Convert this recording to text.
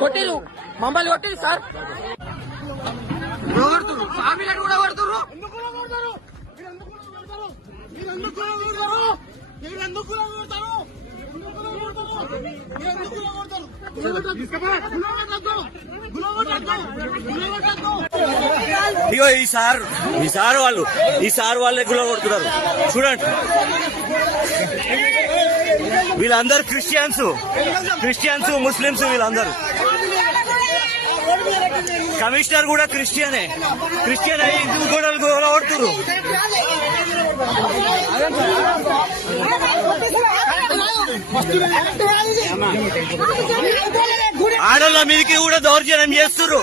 కొట్టిరు మమ్మల్ని కొట్టిరు sir family కూడా కొడుతున్నారు. ఇగో ఈ సార్ వాళ్ళే గుల కొడుతున్నారు. చూడండి, వీళ్ళందరూ క్రిస్టియన్స్ ముస్లిమ్స్ వీళ్ళందరూ. కమిషనర్ కూడా క్రిస్టియన్ అయ్యి హిందూ కూడా గుల కొడుతున్నారు. ఆడోళ్ళ మీదకి కూడా దౌర్జన్యం చేస్తున్నాడు.